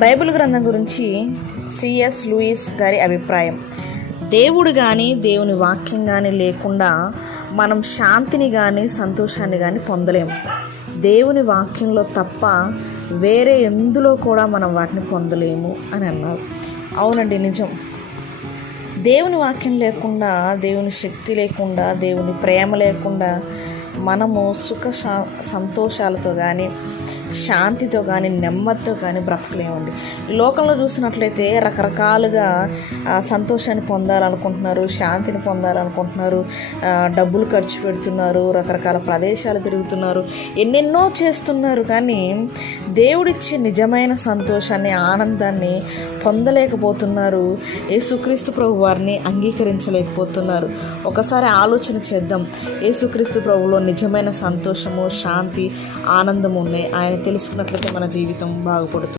Bible గ్రంథం గురించి CS Louis గారి అభిప్రాయం. దేవుడు కానీ దేవుని వాక్యం కానీ లేకుండా మనం శాంతిని కానీ సంతోషాన్ని కానీ పొందలేము. దేవుని వాక్యంలో తప్ప వేరే ఎందులో కూడా మనం వాటిని పొందలేము అని అన్నారు. అవునండి నిజం. దేవుని వాక్యం లేకుండా దేవుని శక్తి లేకుండా దేవుని ప్రేమ లేకుండా మనము సుఖ సంతోషాలతో కానీ శాంతితో కానీ నెమ్మదితో కానీ బ్రతకలేమండి. ఈ లోకంలో చూసినట్లయితే రకరకాలుగా సంతోషాన్ని పొందాలనుకుంటున్నారు శాంతిని పొందాలనుకుంటున్నారు డబ్బులు ఖర్చు పెడుతున్నారు రకరకాల ప్రదేశాలు తిరుగుతున్నారు ఎన్నెన్నో చేస్తున్నారు. కానీ దేవుడిచ్చే నిజమైన సంతోషాన్ని ఆనందాన్ని పొందలేకపోతున్నారు. యేసుక్రీస్తు ప్రభు వారిని అంగీకరించలేకపోతున్నారు. ఒకసారి ఆలోచన చేద్దాం. యేసుక్రీస్తు ప్రభులో నిజమైన సంతోషము శాంతి ఆనందం ఉన్నాయి. ఆయన తెలుసుకున్నట్లయితే మన జీవితం బాగుపడుతుంది.